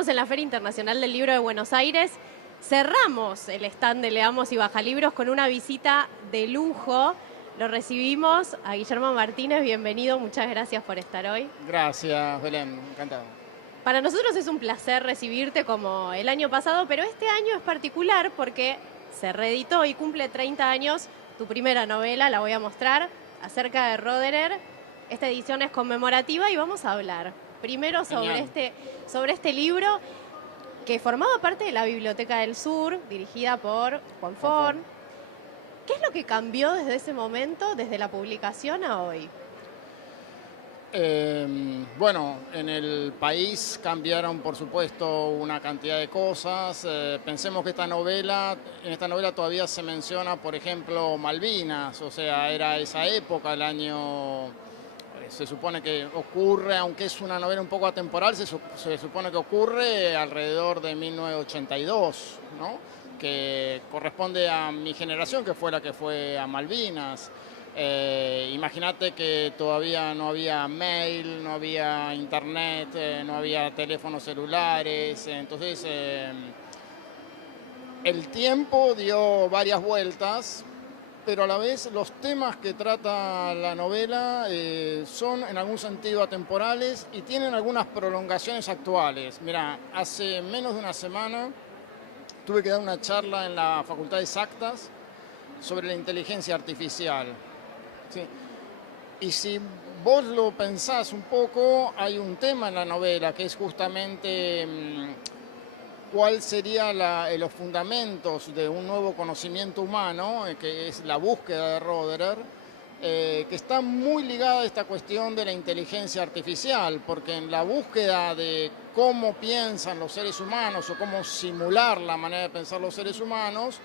Estamos en la Feria Internacional del Libro de Buenos Aires. Cerramos el stand de Leamos y Bajalibros con una visita de lujo. Lo recibimos a Guillermo Martínez. Bienvenido, muchas gracias por estar hoy. Gracias, Belén, encantado. Para nosotros es un placer recibirte como el año pasado, pero este año es particular porque se reeditó y cumple 30 años tu primera novela, la voy a mostrar, acerca de Roederer. Esta edición es conmemorativa y vamos a hablar primero sobre este libro que formaba parte de la Biblioteca del Sur, dirigida por Juan Forn. ¿Qué es lo que cambió desde ese momento, desde la publicación a hoy? Bueno, en el país cambiaron, por supuesto, una cantidad de cosas. Pensemos que en esta novela todavía se menciona, por ejemplo, Malvinas, o sea, era esa época, el año... Se supone que ocurre, aunque es una novela un poco atemporal, se supone que ocurre alrededor de 1982, ¿no? Que corresponde a mi generación, que fue la que fue a Malvinas. Imagínate que todavía no había mail, no había internet, no había teléfonos celulares, entonces el tiempo dio varias vueltas, pero a la vez los temas que trata la novela son en algún sentido atemporales y tienen algunas prolongaciones actuales. Mira, hace menos de una semana tuve que dar una charla en la Facultad de Exactas sobre la inteligencia artificial. Sí. Y si vos lo pensás un poco, hay un tema en la novela que es justamente cuál serían los fundamentos de un nuevo conocimiento humano, que es la búsqueda de Roederer, que está muy ligada a esta cuestión de la inteligencia artificial, porque en la búsqueda de cómo piensan los seres humanos o cómo simular la manera de pensar los seres humanos,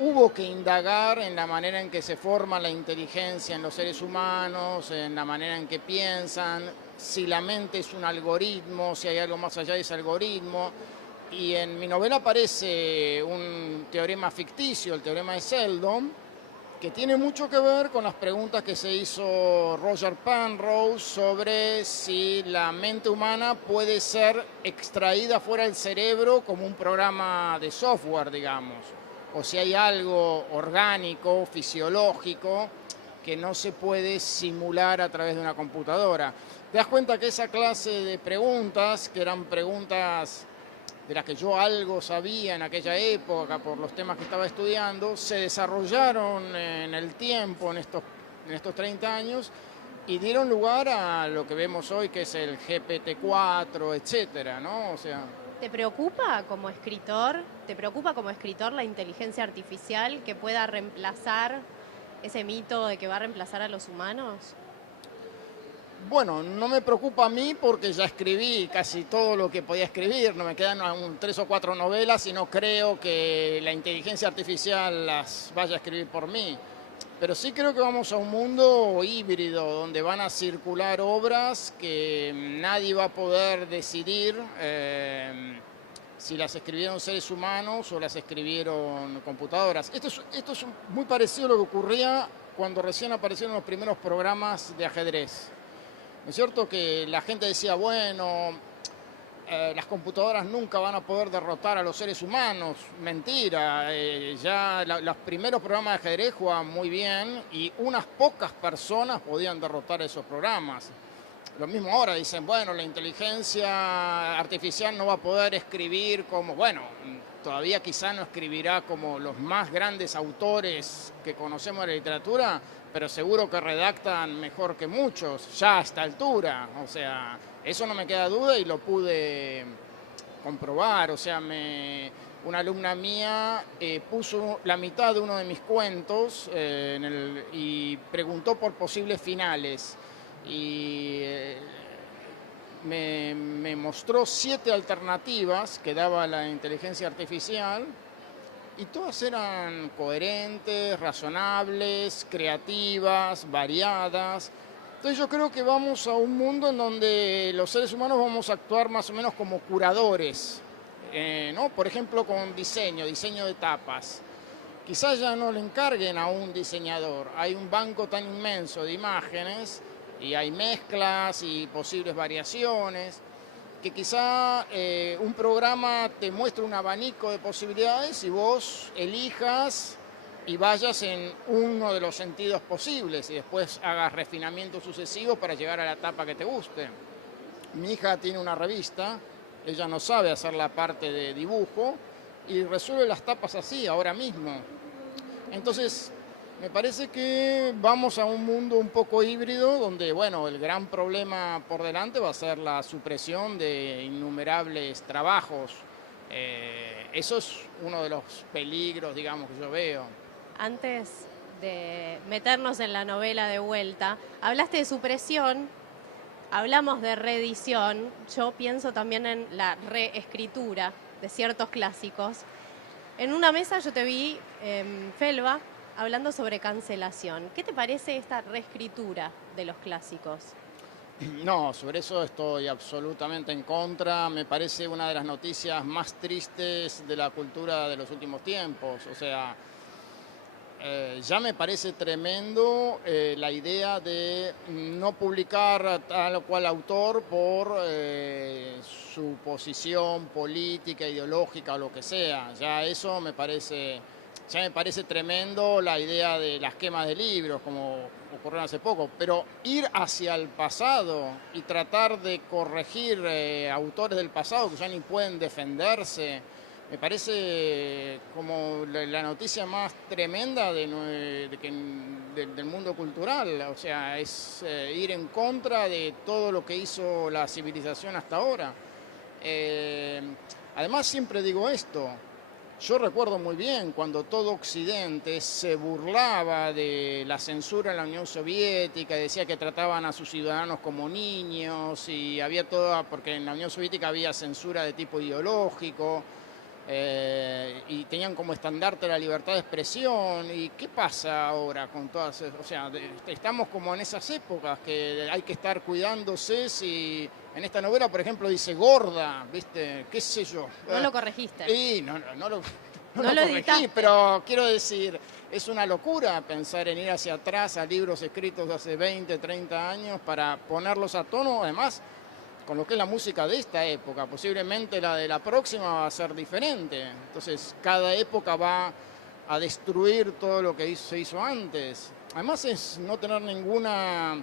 hubo que indagar en la manera en que se forma la inteligencia en los seres humanos, en la manera en que piensan, si la mente es un algoritmo, si hay algo más allá de ese algoritmo. Y en mi novela aparece un teorema ficticio, el teorema de Seldon, que tiene mucho que ver con las preguntas que se hizo Roger Penrose sobre si la mente humana puede ser extraída fuera del cerebro como un programa de software, digamos, o si hay algo orgánico, fisiológico, que no se puede simular a través de una computadora. Te das cuenta que esa clase de preguntas, que eran preguntas de las que yo algo sabía en aquella época por los temas que estaba estudiando, se desarrollaron en el tiempo, en estos 30 años, y dieron lugar a lo que vemos hoy, que es el GPT-4, etcétera, ¿no? O sea... ¿Te preocupa como escritor? ¿Te preocupa como escritor la inteligencia artificial que pueda reemplazar ese mito de que va a reemplazar a los humanos? Bueno, no me preocupa a mí porque ya escribí casi todo lo que podía escribir, no me quedan 3 o 4 novelas y no creo que la inteligencia artificial las vaya a escribir por mí. Pero sí creo que vamos a un mundo híbrido donde van a circular obras que nadie va a poder decidir si las escribieron seres humanos o las escribieron computadoras. Esto es muy parecido a lo que ocurría cuando recién aparecieron los primeros programas de ajedrez. ¿No es cierto? Que la gente decía, bueno, las computadoras nunca van a poder derrotar a los seres humanos. Mentira, ya los primeros programas de ajedrez jugaban muy bien y unas pocas personas podían derrotar esos programas. Lo mismo ahora, dicen, bueno, la inteligencia artificial no va a poder escribir como, bueno, todavía quizá no escribirá como los más grandes autores que conocemos de la literatura, pero seguro que redactan mejor que muchos, ya a esta altura. O sea, eso no me queda duda y lo pude comprobar. O sea, una alumna mía puso la mitad de uno de mis cuentos y preguntó por posibles finales. Y me mostró 7 alternativas que daba la inteligencia artificial y todas eran coherentes, razonables, creativas, variadas. Entonces yo creo que vamos a un mundo en donde los seres humanos vamos a actuar más o menos como curadores, ¿no? Por ejemplo, con diseño de tapas. Quizás ya no le encarguen a un diseñador. Hay un banco tan inmenso de imágenes y hay mezclas y posibles variaciones. que quizá un programa te muestre un abanico de posibilidades y vos elijas y vayas en uno de los sentidos posibles y después hagas refinamientos sucesivos para llegar a la etapa que te guste. Mi hija tiene una revista, ella no sabe hacer la parte de dibujo y resuelve las tapas así, ahora mismo. Entonces, me parece que vamos a un mundo un poco híbrido donde, bueno, el gran problema por delante va a ser la supresión de innumerables trabajos. Eso es uno de los peligros, digamos, que yo veo. Antes de meternos en la novela de vuelta, hablaste de supresión, hablamos de reedición, yo pienso también en la reescritura de ciertos clásicos. En una mesa yo te vi, Felva, hablando sobre cancelación. ¿Qué te parece esta reescritura de los clásicos? No, sobre eso estoy absolutamente en contra. Me parece una de las noticias más tristes de la cultura de los últimos tiempos. O sea, ya me parece tremendo la idea de no publicar a tal o cual autor por su posición política, ideológica o lo que sea. Ya eso me parece... Ya me parece tremendo la idea de las quemas de libros, como ocurrió hace poco, pero ir hacia el pasado y tratar de corregir autores del pasado que ya ni pueden defenderse, me parece como la noticia más tremenda del mundo cultural. O sea, es ir en contra de todo lo que hizo la civilización hasta ahora. Además, siempre digo esto. Yo recuerdo muy bien cuando todo Occidente se burlaba de la censura en la Unión Soviética, decía que trataban a sus ciudadanos como niños y había todo, porque en la Unión Soviética había censura de tipo ideológico y tenían como estandarte la libertad de expresión. ¿Y qué pasa ahora con todas? O sea, estamos como en esas épocas que hay que estar cuidándose si... En esta novela, por ejemplo, dice gorda, ¿viste? ¿Qué sé yo? No lo corregiste. Sí, no lo corregí, editaste. pero quiero decir, es una locura pensar en ir hacia atrás a libros escritos de hace 20, 30 años para ponerlos a tono, además, con lo que es la música de esta época. Posiblemente la de la próxima va a ser diferente. Entonces, cada época va a destruir todo lo que se hizo antes. Además, es no tener ninguna...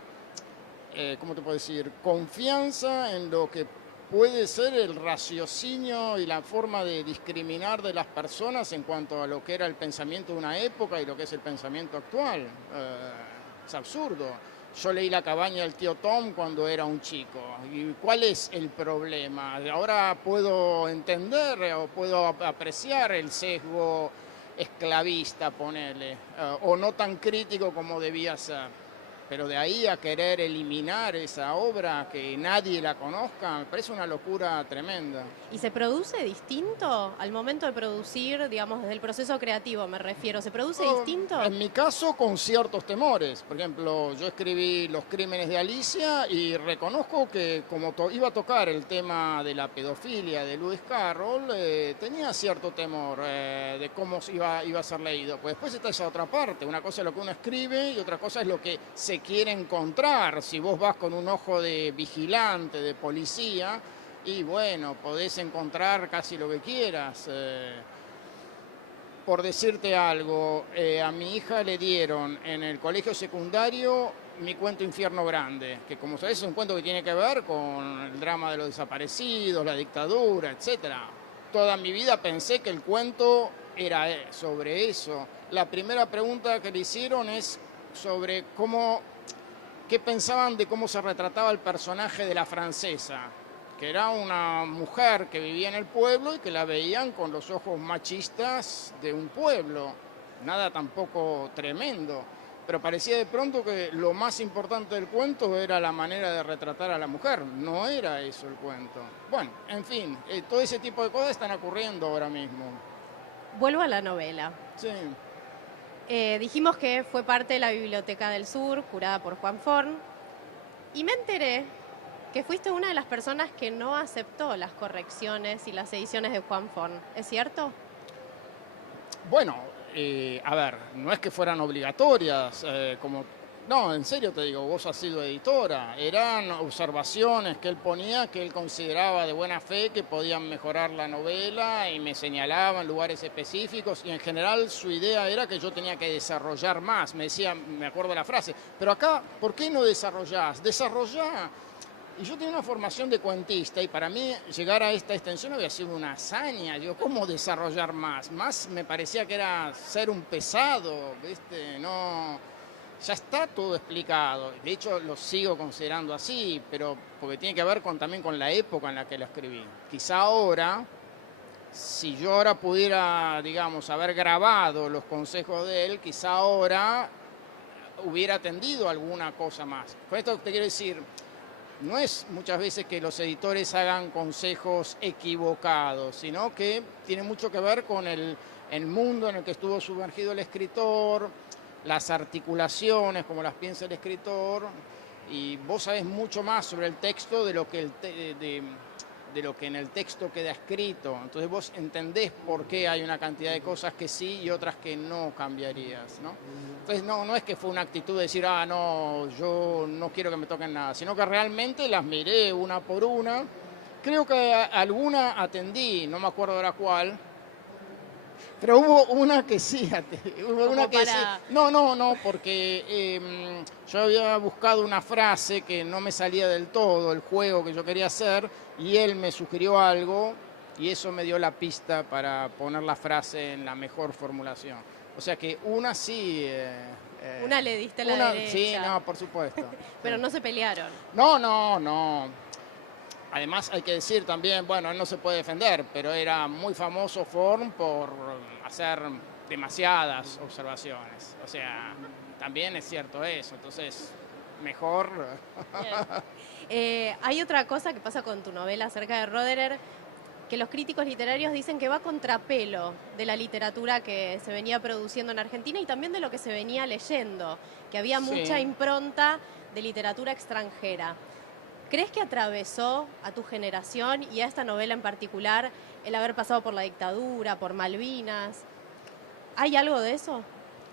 ¿cómo te puedo decir? Confianza en lo que puede ser el raciocinio y la forma de discriminar de las personas en cuanto a lo que era el pensamiento de una época y lo que es el pensamiento actual. Es absurdo. Yo leí La cabaña del tío Tom cuando era un chico. ¿Y cuál es el problema? Ahora puedo entender o puedo apreciar el sesgo esclavista, ponele, o no tan crítico como debía ser. Pero de ahí a querer eliminar esa obra, que nadie la conozca, me parece una locura tremenda. ¿Y se produce distinto al momento de producir, digamos, desde el proceso creativo me refiero? ¿Se produce distinto? En mi caso, con ciertos temores. Por ejemplo, yo escribí Los crímenes de Alicia y reconozco que como iba a tocar el tema de la pedofilia de Lewis Carroll, tenía cierto temor de cómo iba a ser leído. Pues después está esa otra parte. Una cosa es lo que uno escribe y otra cosa es lo que se quiere encontrar. Si vos vas con un ojo de vigilante, de policía, y bueno, podés encontrar casi lo que quieras. Por decirte algo, a mi hija le dieron en el colegio secundario Mi cuento Infierno Grande, que como sabés es un cuento que tiene que ver con el drama de los desaparecidos, la dictadura, etc. Toda mi vida pensé que el cuento era sobre eso. La primera pregunta que le hicieron es sobre qué pensaban de cómo se retrataba el personaje de la francesa, que era una mujer que vivía en el pueblo y que la veían con los ojos machistas de un pueblo. Nada tampoco tremendo, pero parecía de pronto que lo más importante del cuento era la manera de retratar a la mujer. No era eso el cuento. Bueno, en fin, todo ese tipo de cosas están ocurriendo ahora mismo. Vuelvo a la novela. Sí. Dijimos que fue parte de la Biblioteca del Sur, curada por Juan Forn, y me enteré que fuiste una de las personas que no aceptó las correcciones y las ediciones de Juan Forn. ¿Es cierto? Bueno, a ver, no es que fueran obligatorias, como No, en serio te digo, vos has sido editora. Eran observaciones que él ponía, que él consideraba de buena fe que podían mejorar la novela y me señalaba en lugares específicos y en general su idea era que yo tenía que desarrollar más. Me decía, me acuerdo la frase, pero acá, ¿por qué no desarrollás? Desarrollá. Y yo tenía una formación de cuentista y para mí llegar a esta extensión había sido una hazaña. Digo, ¿cómo desarrollar más? Más me parecía que era ser un pesado, ¿viste? No, ya está todo explicado. De hecho, lo sigo considerando así, pero porque tiene que ver también con la época en la que lo escribí. Quizá ahora, si yo ahora pudiera, digamos, haber grabado los consejos de él, quizá ahora hubiera atendido alguna cosa más. Con esto te quiero decir, no es muchas veces que los editores hagan consejos equivocados, sino que tiene mucho que ver con el mundo en el que estuvo sumergido el escritor, las articulaciones, como las piensa el escritor, y vos sabés mucho más sobre el texto de lo que, de lo que en el texto queda escrito. Entonces vos entendés por qué hay una cantidad de cosas que sí y otras que no cambiarías, ¿no? Entonces no es que fue una actitud de decir, ah, no, yo no quiero que me toquen nada, sino que realmente las miré una por una. Creo que alguna atendí, no me acuerdo ahora cuál, pero hubo una que sí, hubo una que sí. No, porque yo había buscado una frase que no me salía del todo, el juego que yo quería hacer, y él me sugirió algo, y eso me dio la pista para poner la frase en la mejor formulación. O sea que una sí... una le diste la derecha. Sí, no, por supuesto. Pero no se pelearon. No. Además hay que decir también, bueno, él no se puede defender, pero era muy famoso Form por hacer demasiadas observaciones. O sea, también es cierto eso, entonces mejor... Hay otra cosa que pasa con tu novela acerca de Roderer, que los críticos literarios dicen que va a contrapelo de la literatura que se venía produciendo en Argentina y también de lo que se venía leyendo, que había mucha impronta de literatura extranjera. ¿Crees que atravesó a tu generación y a esta novela en particular el haber pasado por la dictadura, por Malvinas? ¿Hay algo de eso?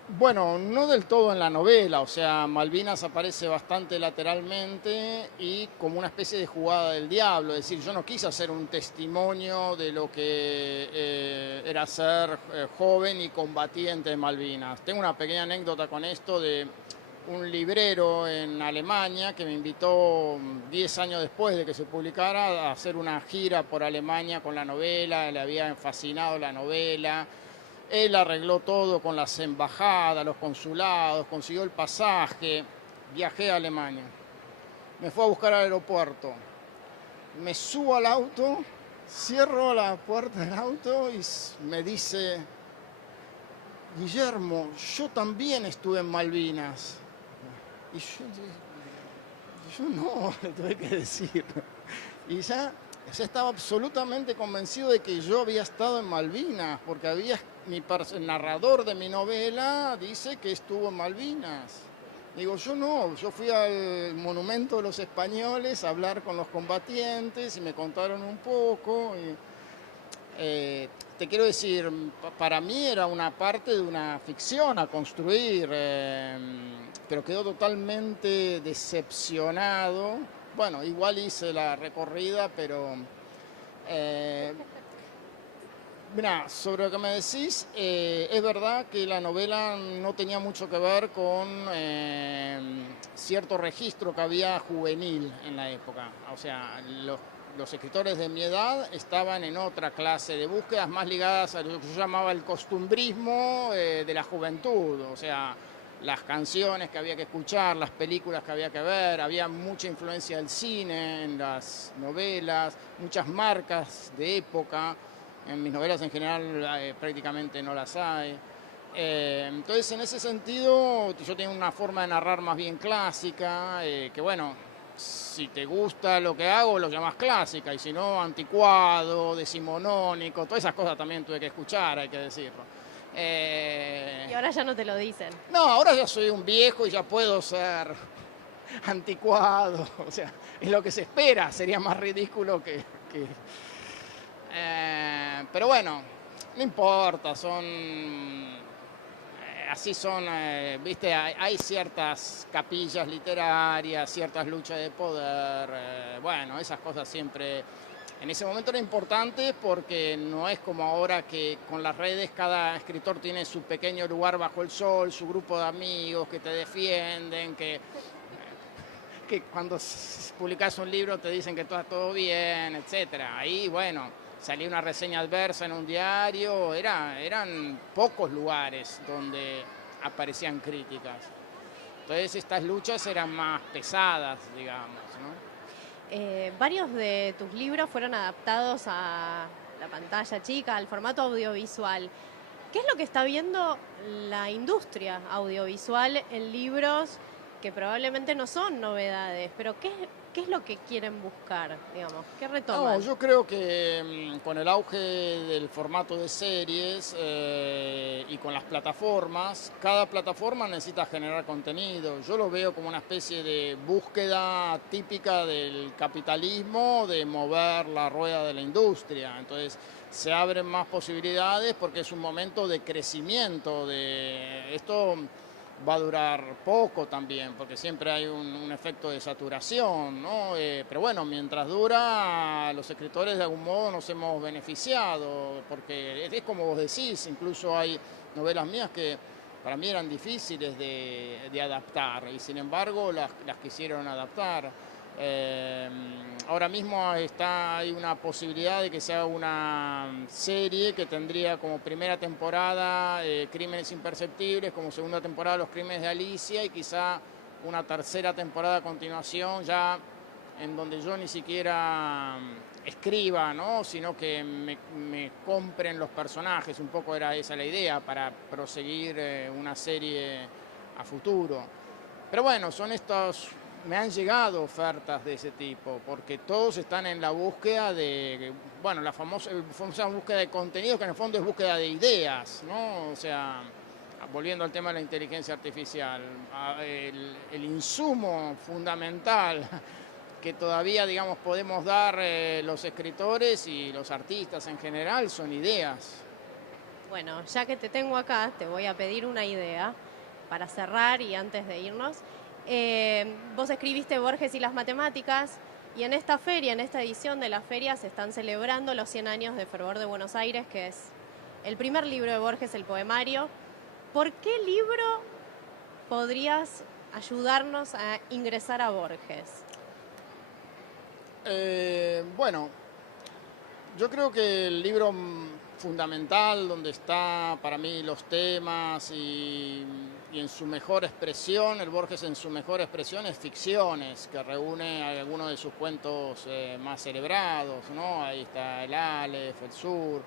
Bueno, no del todo en la novela, o sea, Malvinas aparece bastante lateralmente y como una especie de jugada del diablo, es decir, yo no quise hacer un testimonio de lo que era ser joven y combatiente de Malvinas. Tengo una pequeña anécdota con esto de un librero en Alemania que me invitó 10 años después de que se publicara a hacer una gira por Alemania con la novela, le había fascinado la novela. Él arregló todo con las embajadas, los consulados, consiguió el pasaje, viajé a Alemania. Me fue a buscar al aeropuerto, me subo al auto, cierro la puerta del auto y me dice, Guillermo, yo también estuve en Malvinas. Y yo no, le tuve que decir. Y ya estaba absolutamente convencido de que yo había estado en Malvinas, porque el narrador de mi novela dice que estuvo en Malvinas. Digo, yo no, yo fui al Monumento de los Españoles a hablar con los combatientes y me contaron un poco. Te quiero decir, para mí era una parte de una ficción a construir, pero quedó totalmente decepcionado. Bueno, igual hice la recorrida, pero... Mira, sobre lo que me decís, es verdad que la novela no tenía mucho que ver con cierto registro que había juvenil en la época. O sea, los escritores de mi edad estaban en otra clase de búsquedas más ligadas a lo que yo llamaba el costumbrismo de la juventud. O sea, las canciones que había que escuchar, las películas que había que ver, había mucha influencia del cine en las novelas, muchas marcas de época. En mis novelas en general prácticamente no las hay. Entonces, en ese sentido, yo tengo una forma de narrar más bien clásica, que bueno, si te gusta lo que hago, lo llamas clásica, y si no, anticuado, decimonónico, todas esas cosas también tuve que escuchar, hay que decirlo. Y ahora ya no te lo dicen. No, ahora ya soy un viejo y ya puedo ser anticuado, o sea, es lo que se espera, sería más ridículo que... Pero bueno, no importa, son así son, viste, hay ciertas capillas literarias, ciertas luchas de poder, bueno, esas cosas siempre en ese momento eran importantes porque no es como ahora que con las redes cada escritor tiene su pequeño lugar bajo el sol, su grupo de amigos que te defienden, que cuando publicas un libro te dicen que está todo bien, etcétera. Ahí, bueno, salía una reseña adversa en un diario, eran pocos lugares donde aparecían críticas. Entonces estas luchas eran más pesadas, digamos, ¿no? Varios de tus libros fueron adaptados a la pantalla chica, al formato audiovisual. ¿Qué es lo que está viendo la industria audiovisual en libros que probablemente no son novedades, pero qué es lo que quieren buscar, digamos? ¿Qué retoman? No, yo creo que con el auge del formato de series y con las plataformas, cada plataforma necesita generar contenido. Yo lo veo como una especie de búsqueda típica del capitalismo de mover la rueda de la industria. Entonces se abren más posibilidades porque es un momento de crecimiento de esto. Va a durar poco también, porque siempre hay un efecto de saturación, ¿no? Pero bueno, mientras dura, los escritores de algún modo nos hemos beneficiado, porque es como vos decís, incluso hay novelas mías que para mí eran difíciles de adaptar, y sin embargo las quisieron adaptar. Ahora mismo hay una posibilidad de que se haga una serie que tendría como primera temporada Crímenes Imperceptibles, como segunda temporada Los Crímenes de Alicia y quizá una tercera temporada a continuación ya en donde yo ni siquiera escriba, ¿no? Sino que me compren los personajes, un poco era esa la idea para proseguir una serie a futuro. Pero bueno, son estos... Me han llegado ofertas de ese tipo, porque todos están en la búsqueda de, bueno, la famosa búsqueda de contenido, que en el fondo es búsqueda de ideas, ¿no? O sea, volviendo al tema de la inteligencia artificial, el insumo fundamental que todavía, digamos, podemos dar los escritores y los artistas en general son ideas. Bueno, ya que te tengo acá, te voy a pedir una idea para cerrar y antes de irnos. Vos escribiste Borges y las matemáticas y en esta feria, en esta edición de la feria, se están celebrando los 100 años de Fervor de Buenos Aires, que es el primer libro de Borges, el poemario. ¿Por qué libro podrías ayudarnos a ingresar a Borges? Bueno, yo creo que el libro fundamental donde está para mí los temas y en su mejor expresión, el Borges en su mejor expresión es Ficciones, que reúne algunos de sus cuentos más celebrados, ¿no? Ahí está el Aleph, el Sur,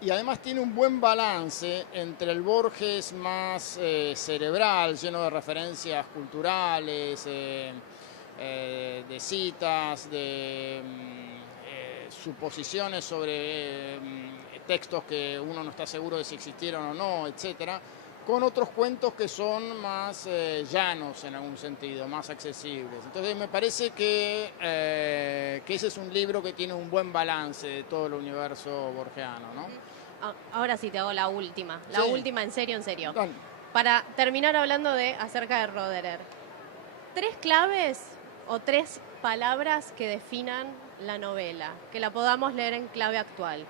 y además tiene un buen balance entre el Borges más cerebral, lleno de referencias culturales, de citas, de suposiciones sobre textos que uno no está seguro de si existieron o no, etcétera, con otros cuentos que son más llanos en algún sentido, más accesibles. Entonces me parece que ese es un libro que tiene un buen balance de todo el universo borgiano, ¿no? Ahora sí te hago la última, última en serio, en serio. Dale. Para terminar hablando acerca de Roederer, 3 claves o 3 palabras que definan la novela, que la podamos leer en clave actual.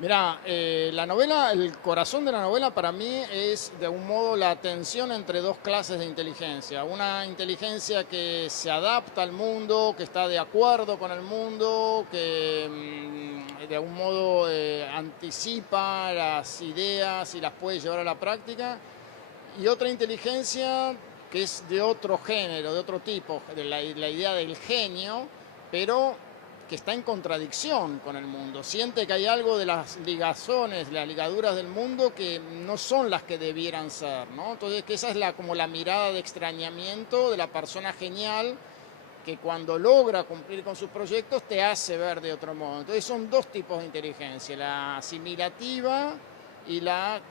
Mirá, la novela, el corazón de la novela para mí es de algún modo la tensión entre dos clases de inteligencia. Una inteligencia que se adapta al mundo, que está de acuerdo con el mundo, que de algún modo anticipa las ideas y las puede llevar a la práctica. Y otra inteligencia que es de otro género, de otro tipo, de la idea del genio, pero que está en contradicción con el mundo. Siente que hay algo de las ligazones, las ligaduras del mundo que no son las que debieran ser, ¿no? Entonces, que esa es como la mirada de extrañamiento de la persona genial que cuando logra cumplir con sus proyectos te hace ver de otro modo. Entonces son dos tipos de inteligencia, la asimilativa y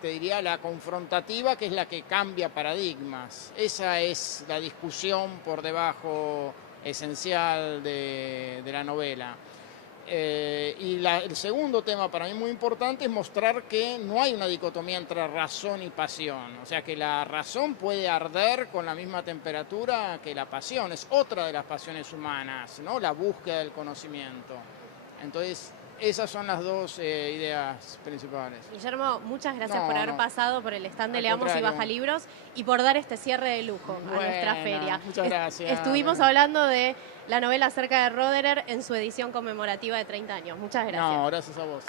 te diría, la confrontativa, que es la que cambia paradigmas. Esa es la discusión por debajo esencial de la novela. El segundo tema para mí muy importante es mostrar que no hay una dicotomía entre razón y pasión. O sea, que la razón puede arder con la misma temperatura que la pasión. Es otra de las pasiones humanas, ¿no? La búsqueda del conocimiento. Entonces, esas son las dos ideas principales. Guillermo, muchas gracias No, por haber no. pasado por el stand de Al Leamos y contrario. Baja Libros y por dar este cierre de lujo a nuestra Bueno, feria. muchas gracias. Estuvimos hablando de la novela acerca de Roderer en su edición conmemorativa de 30 años. Muchas gracias. No, gracias a vos.